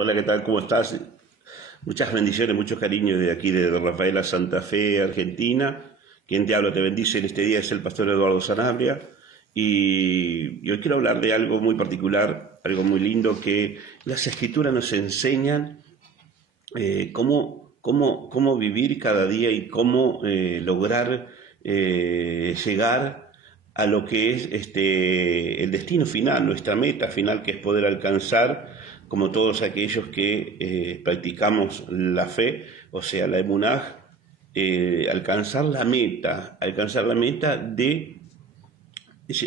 Hola, ¿qué tal? ¿Cómo estás? Muchas bendiciones, mucho cariño de aquí, de Rafaela, Santa Fe, Argentina. Quien te habla, te bendice en este día es el pastor Eduardo Sanabria. Y hoy quiero hablar de algo muy particular, algo muy lindo que las escrituras nos enseñan cómo vivir cada día y cómo lograr llegar a lo que es el destino final, nuestra meta final, que es poder alcanzar, como todos aquellos que practicamos la fe, o sea, la emunaj, alcanzar la meta de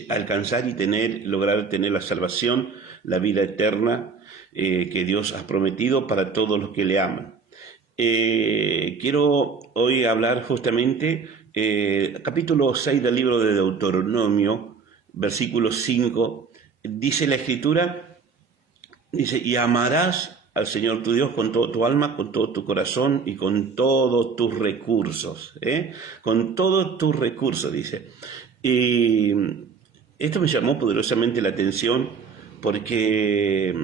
alcanzar y lograr tener la salvación, la vida eterna que Dios ha prometido para todos los que le aman. Quiero hoy hablar justamente capítulo 6 del libro de Deuteronomio, versículo 5, dice la escritura, dice, y amarás al Señor tu Dios con todo tu alma, con todo tu corazón y con todos tus recursos, con todos tus recursos, dice. Y esto me llamó poderosamente la atención porque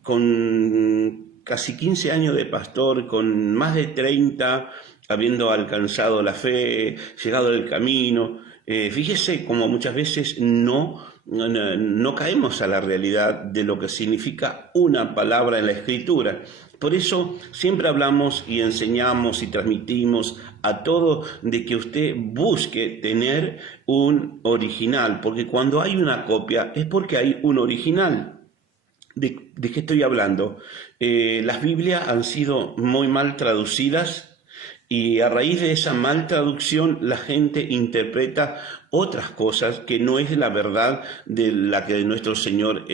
con casi 15 años de pastor, con más de 30, habiendo alcanzado la fe, llegado al camino, fíjese como muchas veces no caemos a la realidad de lo que significa una palabra en la Escritura. Por eso siempre hablamos y enseñamos y transmitimos a todo de que usted busque tener un original, porque cuando hay una copia es porque hay un original. ¿De qué estoy hablando? Las Biblias han sido muy mal traducidas y a raíz de esa mal traducción la gente interpreta otras cosas que no es la verdad de la que nuestro Señor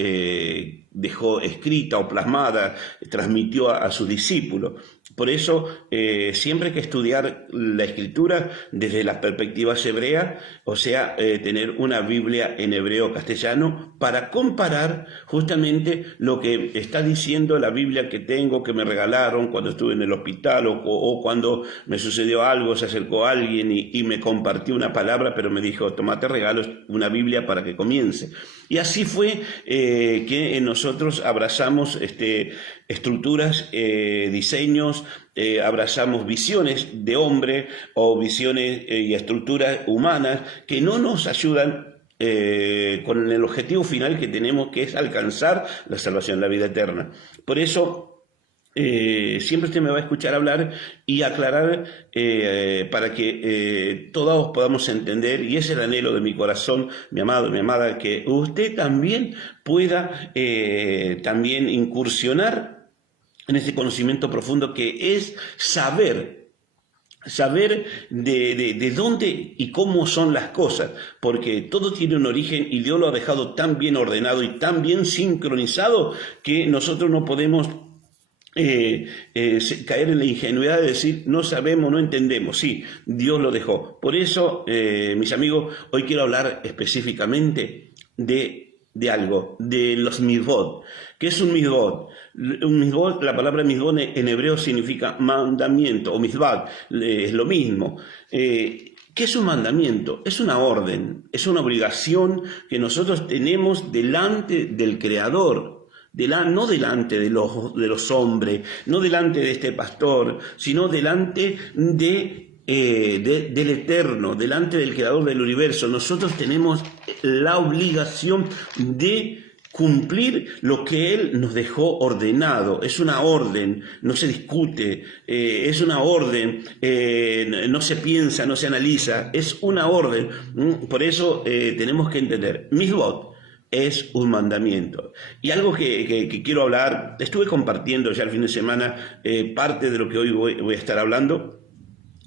dejó escrita o plasmada, transmitió a sus discípulos. Por eso siempre hay que estudiar la Escritura desde las perspectivas hebreas, o sea, tener una Biblia en hebreo castellano para comparar justamente lo que está diciendo la Biblia que tengo, que me regalaron cuando estuve en el hospital o cuando me sucedió algo, se acercó alguien y me compartió una palabra, pero me dijo, tomate regalo una Biblia para que comience. Y así fue que nosotros abrazamos estructuras, diseños, abrazamos visiones de hombre o visiones y estructuras humanas que no nos ayudan con el objetivo final que tenemos, que es alcanzar la salvación, la vida eterna. Por eso siempre usted me va a escuchar hablar y aclarar para que todos podamos entender, y ese es el anhelo de mi corazón, mi amado, mi amada, que usted también pueda también incursionar en ese conocimiento profundo que es saber de dónde y cómo son las cosas, porque todo tiene un origen y Dios lo ha dejado tan bien ordenado y tan bien sincronizado que nosotros no podemos caer en la ingenuidad de decir no sabemos, no entendemos. Sí, Dios lo dejó. Por eso, mis amigos, hoy quiero hablar específicamente de algo, de los mitzvot. ¿Qué es un mitzvot? Un mitzvot, la palabra mitzvot en hebreo significa mandamiento, o mitzvah, es lo mismo. ¿Qué es un mandamiento? Es una orden, es una obligación que nosotros tenemos delante del Creador. No delante de los hombres, no delante de este pastor, sino delante del Eterno, delante del Creador del universo. Nosotros tenemos la obligación de cumplir lo que Él nos dejó ordenado. Es una orden, no se discute, es una orden, no se piensa, no se analiza, es una orden. Por eso tenemos que entender, mitzvot es un mandamiento. Y algo que quiero hablar, estuve compartiendo ya el fin de semana parte de lo que hoy voy a estar hablando,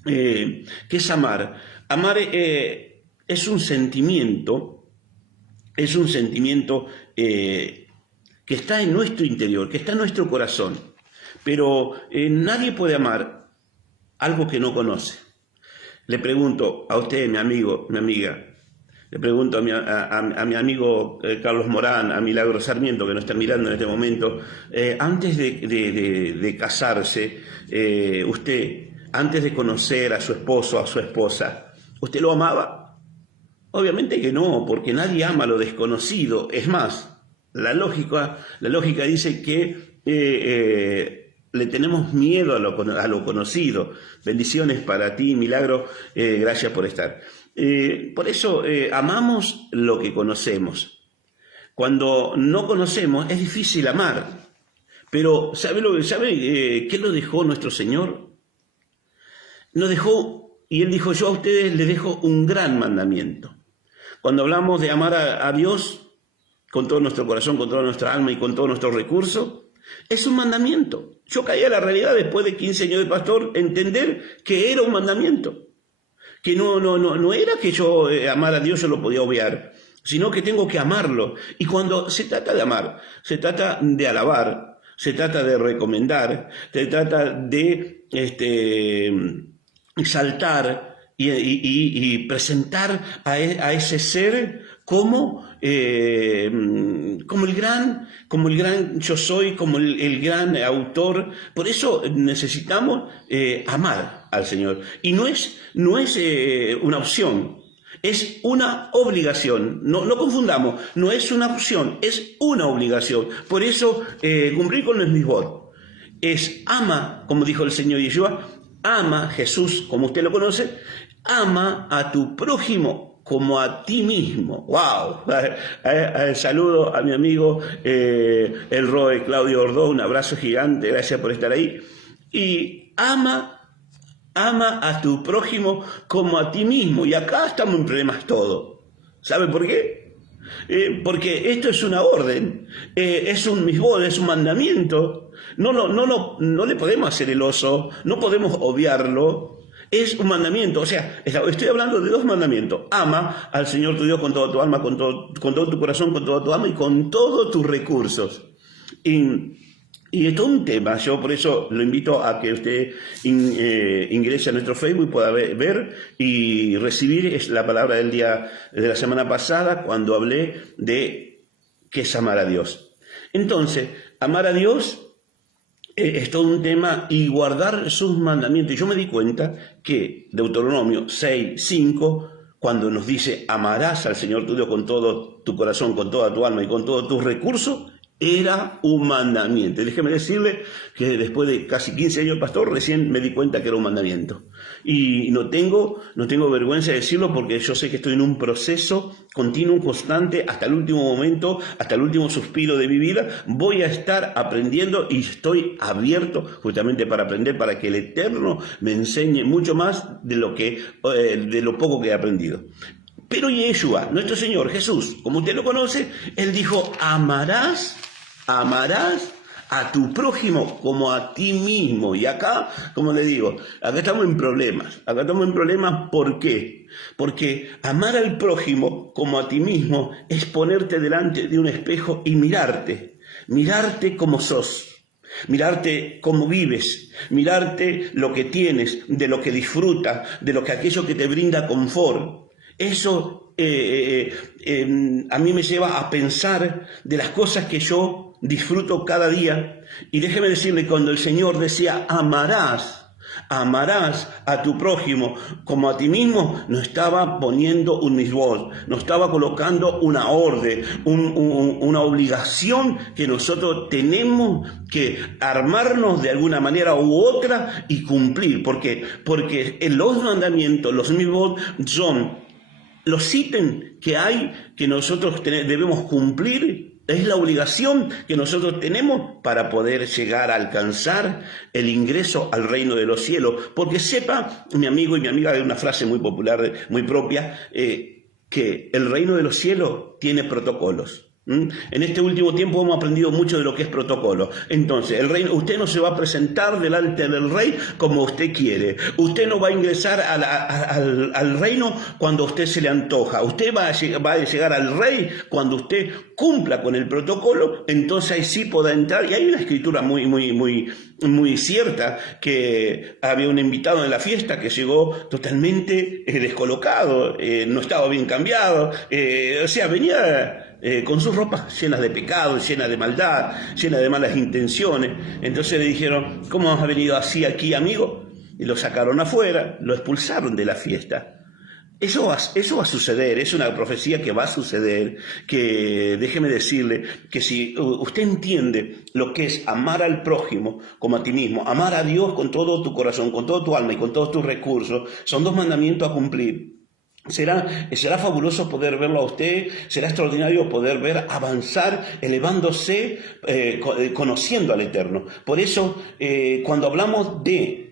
que es amar. Amar es un sentimiento que está en nuestro interior, que está en nuestro corazón, pero nadie puede amar algo que no conoce. Le pregunto a usted, mi amigo, mi amiga, le pregunto a mi amigo Carlos Morán, a Milagro Sarmiento, que nos está mirando en este momento, antes de casarse, usted, antes de conocer a su esposo o a su esposa, ¿usted lo amaba? Obviamente que no, porque nadie ama lo desconocido. Es más, La lógica dice que le tenemos miedo a lo conocido. Bendiciones para ti, Milagro, gracias por estar. Por eso amamos lo que conocemos. Cuando no conocemos es difícil amar. Pero ¿sabe qué lo dejó nuestro Señor? Nos dejó, y Él dijo, yo a ustedes les dejo un gran mandamiento. Cuando hablamos de amar a Dios con todo nuestro corazón, con toda nuestra alma y con todos nuestros recursos, es un mandamiento. Yo caí a la realidad después de 15 años de pastor, entender que era un mandamiento. Que no era que yo amar a Dios yo lo podía obviar, sino que tengo que amarlo. Y cuando se trata de amar, se trata de alabar, se trata de recomendar, se trata de exaltar y presentar a ese ser como el gran yo soy, como el gran autor. Por eso necesitamos amar al Señor. Y no es una opción, es una obligación. No confundamos, no es una opción, es una obligación. Por eso cumplir con los mitzvot es ama, como dijo el Señor Yeshua, ama Jesús, como usted lo conoce, ama a tu prójimo como a ti mismo. ¡Wow! Saludo a mi amigo el Roe Claudio Ordó, un abrazo gigante, gracias por estar ahí. Y ama a tu prójimo como a ti mismo. Y acá estamos en problemas todos. ¿Sabe por qué? Porque esto es una orden, es un misbod, es un mandamiento. No le podemos hacer el oso, no podemos obviarlo. Es un mandamiento, o sea, estoy hablando de dos mandamientos. Ama al Señor tu Dios con toda tu alma, con todo tu corazón, con toda tu alma y con todos tus recursos. Y esto es un tema, yo por eso lo invito a que usted ingrese a nuestro Facebook y pueda ver y recibir la palabra del día de la semana pasada cuando hablé de qué es amar a Dios. Entonces, amar a Dios es todo un tema y guardar sus mandamientos. Y yo me di cuenta que Deuteronomio 6:5, cuando nos dice amarás al Señor tu Dios con todo tu corazón, con toda tu alma y con todos tus recursos, era un mandamiento. Y déjeme decirle que después de casi 15 años de pastor, recién me di cuenta que era un mandamiento. Y no tengo vergüenza de decirlo porque yo sé que estoy en un proceso continuo, constante, hasta el último momento, hasta el último suspiro de mi vida. Voy a estar aprendiendo y estoy abierto justamente para aprender, para que el Eterno me enseñe mucho más de lo poco que he aprendido. Pero Yeshua, nuestro Señor Jesús, como usted lo conoce, Él dijo, amarás a tu prójimo como a ti mismo. Y acá, como le digo, acá estamos en problemas. ¿Por qué? Porque amar al prójimo como a ti mismo es ponerte delante de un espejo y mirarte como sos. Mirarte cómo vives, mirarte lo que tienes, de lo que disfrutas, de aquello que te brinda confort. Eso a mí me lleva a pensar de las cosas que yo disfruto cada día. Y déjeme decirle, cuando el Señor decía amarás a tu prójimo como a ti mismo, no estaba poniendo un misbod, no estaba colocando una orden, una obligación que nosotros tenemos que armarnos de alguna manera u otra y cumplir. ¿Por qué? Porque en los mandamientos, los misbod son los ítems que nosotros debemos cumplir. Es la obligación que nosotros tenemos para poder llegar a alcanzar el ingreso al reino de los cielos. Porque sepa, mi amigo y mi amiga, de una frase muy popular, muy propia, que el reino de los cielos tiene protocolos. En este último tiempo hemos aprendido mucho de lo que es protocolo. Entonces, el reino, usted no se va a presentar delante del rey como usted quiere. Usted no va a ingresar al reino cuando a usted se le antoja. Usted va a llegar al rey cuando usted cumpla con el protocolo. Entonces ahí sí podrá entrar. Y hay una escritura muy cierta, que había un invitado en la fiesta que llegó totalmente descolocado, no estaba bien cambiado, o sea, venía con sus ropas llenas de pecado, llenas de maldad, llenas de malas intenciones. Entonces le dijeron, ¿cómo has venido así aquí, amigo? Y lo sacaron afuera, lo expulsaron de la fiesta. Eso va a suceder, es una profecía que va a suceder, que déjeme decirle que si usted entiende lo que es amar al prójimo como a ti mismo, amar a Dios con todo tu corazón, con todo tu alma y con todos tus recursos, son dos mandamientos a cumplir. Será fabuloso poder verlo a usted, será extraordinario poder ver avanzar, elevándose, conociendo al Eterno. Por eso, cuando hablamos de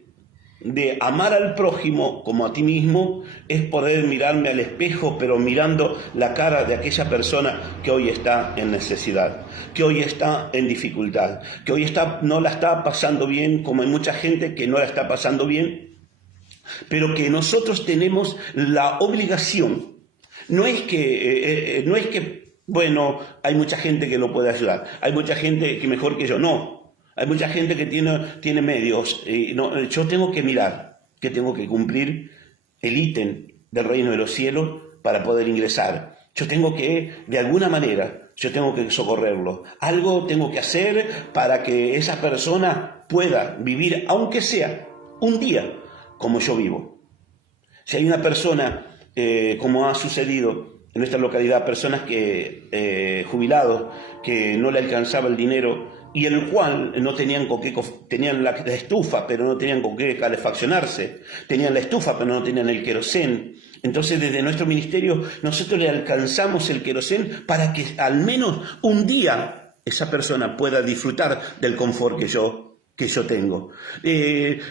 amar al prójimo como a ti mismo, es poder mirarme al espejo, pero mirando la cara de aquella persona que hoy está en necesidad, que hoy está en dificultad, que hoy no la está pasando bien, como hay mucha gente que no la está pasando bien, pero que nosotros tenemos la obligación. No es que, bueno, hay mucha gente que lo puede ayudar, hay mucha gente que mejor que yo, no. Hay mucha gente que tiene medios. No, yo tengo que mirar, que tengo que cumplir el ítem del reino de los cielos para poder ingresar. Yo tengo que, de alguna manera, yo tengo que socorrerlo. Algo tengo que hacer para que esa persona pueda vivir, aunque sea un día, como yo vivo. Si hay una persona, como ha sucedido en nuestra localidad, personas jubilados, que no le alcanzaba el dinero, y el cual no tenían con qué, tenían la estufa, pero no tenían con qué calefaccionarse, tenían la estufa, pero no tenían el querosén. Entonces, desde nuestro ministerio, nosotros le alcanzamos el querosén para que al menos un día esa persona pueda disfrutar del confort que yo tengo.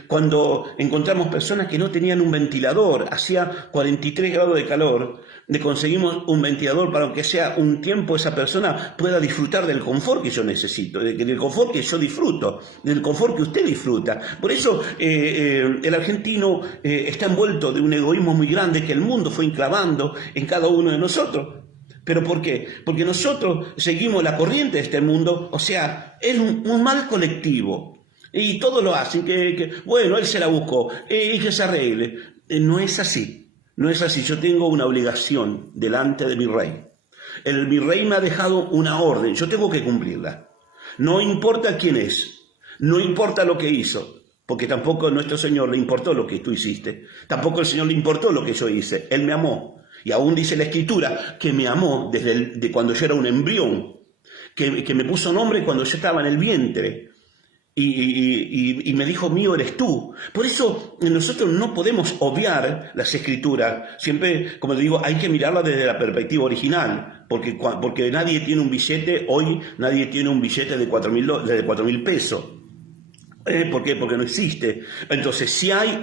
Cuando encontramos personas que no tenían un ventilador, hacía 43 grados de calor, le conseguimos un ventilador para que sea un tiempo esa persona pueda disfrutar del confort que yo necesito, del confort que yo disfruto, del confort que usted disfruta. Por eso el argentino está envuelto de un egoísmo muy grande que el mundo fue enclavando en cada uno de nosotros. ¿Pero por qué? Porque nosotros seguimos la corriente de este mundo, o sea, es un mal colectivo. Y todo lo hacen, bueno, él se la buscó, y que se arregle. No es así, no es así. Yo tengo una obligación delante de mi rey. Mi rey me ha dejado una orden, yo tengo que cumplirla. No importa quién es, no importa lo que hizo, porque tampoco a nuestro Señor le importó lo que tú hiciste. Tampoco al Señor le importó lo que yo hice, Él me amó. Y aún dice la Escritura que me amó desde cuando yo era un embrión, que me puso nombre cuando yo estaba en el vientre. Y me dijo, mío eres tú. Por eso nosotros no podemos obviar las Escrituras. Siempre, como te digo, hay que mirarlas desde la perspectiva original. Porque nadie tiene un billete, hoy nadie tiene un billete de 4.000 pesos. ¿Por qué? Porque no existe. Entonces, si hay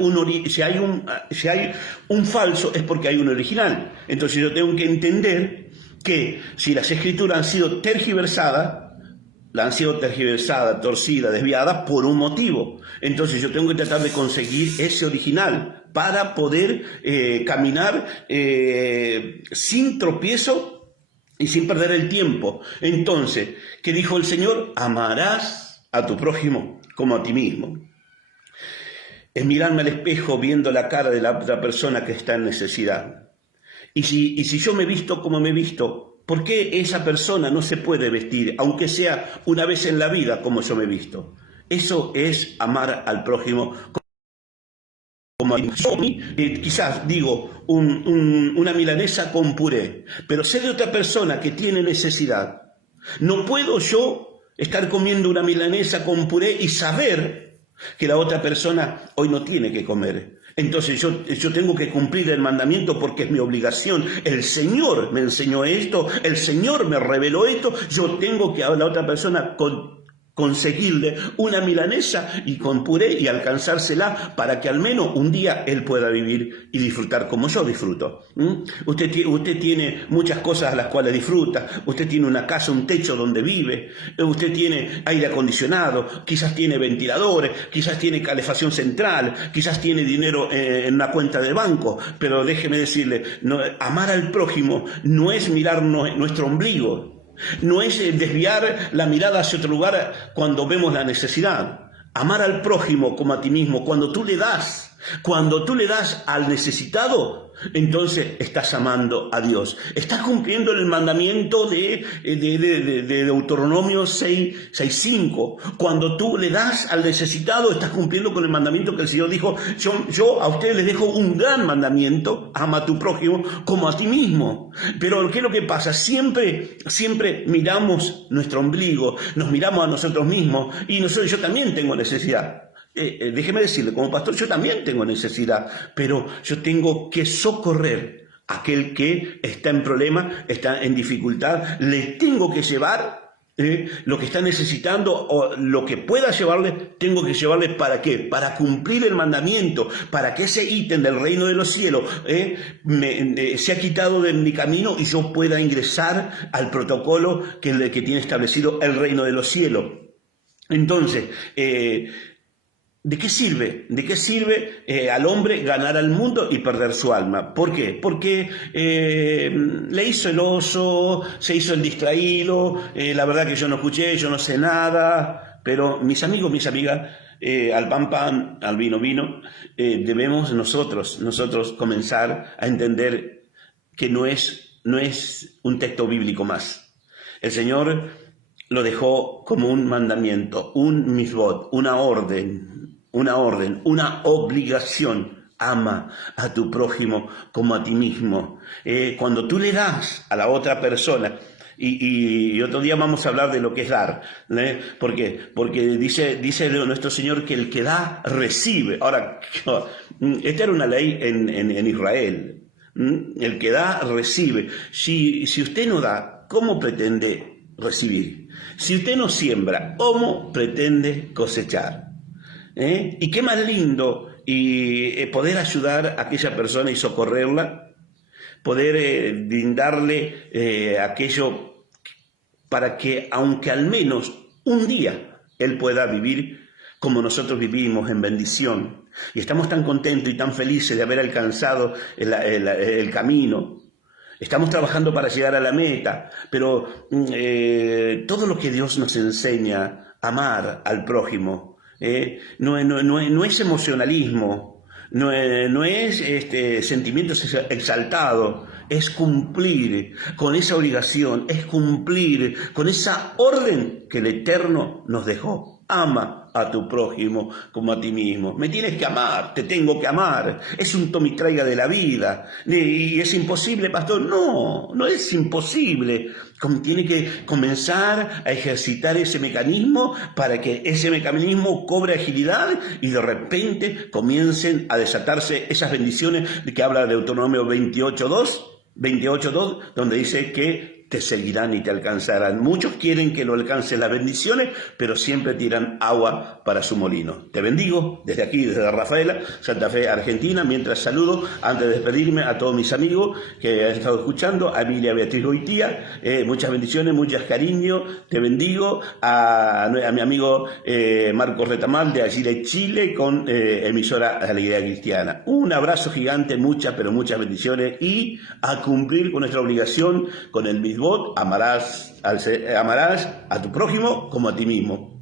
un falso, es porque hay un original. Entonces yo tengo que entender que si las Escrituras han sido tergiversadas, torcidas, desviadas por un motivo. Entonces yo tengo que tratar de conseguir ese original para poder caminar sin tropiezo y sin perder el tiempo. Entonces, ¿qué dijo el Señor? Amarás a tu prójimo como a ti mismo. Es mirarme al espejo viendo la cara de la otra persona que está en necesidad. Y si yo me he visto como me he visto, ¿por qué esa persona no se puede vestir, aunque sea una vez en la vida como yo me he visto? Eso es amar al prójimo como a mí. Quizás digo una milanesa con puré, pero sé de otra persona que tiene necesidad. No puedo yo estar comiendo una milanesa con puré y saber que la otra persona hoy no tiene que comer. Entonces yo tengo que cumplir el mandamiento porque es mi obligación. El Señor me enseñó esto, el Señor me reveló esto. Yo tengo que a la otra persona conseguirle una milanesa y con puré y alcanzársela para que al menos un día él pueda vivir y disfrutar como yo disfruto. Usted tiene muchas cosas a las cuales disfruta, usted tiene una casa, un techo donde vive, usted tiene aire acondicionado, quizás tiene ventiladores, quizás tiene calefacción central, quizás tiene dinero en una cuenta de banco, pero déjeme decirle, amar al prójimo no es mirar nuestro ombligo. No es desviar la mirada hacia otro lugar cuando vemos la necesidad. Amar al prójimo como a ti mismo, cuando tú le das, Cuando tú le das al necesitado, entonces estás amando a Dios. Estás cumpliendo el mandamiento de Deuteronomio 6:5. Cuando tú le das al necesitado, estás cumpliendo con el mandamiento que el Señor dijo: yo a ustedes les dejo un gran mandamiento, ama a tu prójimo como a ti mismo. Pero ¿qué es lo que pasa? Siempre miramos nuestro ombligo, nos miramos a nosotros mismos, y yo también tengo necesidad. Déjeme decirle, como pastor yo también tengo necesidad, pero yo tengo que socorrer a aquel que está en problema, está en dificultad. Le tengo que llevar lo que está necesitando, o lo que pueda llevarle, tengo que llevarle. ¿Para qué? Para cumplir el mandamiento, para que ese ítem del reino de los cielos sea quitado de mi camino y yo pueda ingresar al protocolo que tiene establecido el reino de los cielos. Entonces, ¿de qué sirve? ¿De qué sirve al hombre ganar al mundo y perder su alma? ¿Por qué? Porque le hizo el oso, se hizo el distraído, la verdad que yo no escuché, yo no sé nada. Pero mis amigos, mis amigas, al pan pan, al vino vino, debemos nosotros comenzar a entender que no es un texto bíblico más. El Señor lo dejó como un mandamiento, un misbot, una orden, una obligación. Ama a tu prójimo como a ti mismo. Cuando tú le das a la otra persona, y otro día vamos a hablar de lo que es dar, ¿por qué? Porque dice nuestro Señor que el que da, recibe. Ahora, esta era una ley en Israel. El que da, recibe. Si usted no da, ¿cómo pretende recibir? Si usted no siembra, ¿cómo pretende cosechar? Y qué más lindo poder ayudar a aquella persona y socorrerla, poder brindarle aquello para que, aunque al menos un día él pueda vivir como nosotros vivimos, en bendición. Y estamos tan contentos y tan felices de haber alcanzado el camino. Estamos trabajando para llegar a la meta, pero todo lo que Dios nos enseña, amar al prójimo, no es emocionalismo, no es sentimientos exaltados, es cumplir con esa obligación, es cumplir con esa orden que el Eterno nos dejó. Ama a tu prójimo como a ti mismo. Me tienes que amar, te tengo que amar. Es un toma y traiga de la vida. ¿Y es imposible, pastor? No es imposible. Tiene que comenzar a ejercitar ese mecanismo para que ese mecanismo cobre agilidad y de repente comiencen a desatarse esas bendiciones de que habla Deuteronomio 28:2, donde dice que te seguirán y te alcanzarán. Muchos quieren que lo alcancen las bendiciones, pero siempre tiran agua para su molino. Te bendigo desde aquí, desde Rafaela, Santa Fe, Argentina. Mientras saludo, antes de despedirme, a todos mis amigos que han estado escuchando, a Emilia Beatriz Goitía, muchas bendiciones, muchas cariño, te bendigo, a mi amigo Marcos Retamal de allí de Chile, con emisora Alegría Cristiana. Un abrazo gigante, muchas bendiciones, y a cumplir con nuestra obligación, con el mismo. Amarás a tu prójimo como a ti mismo.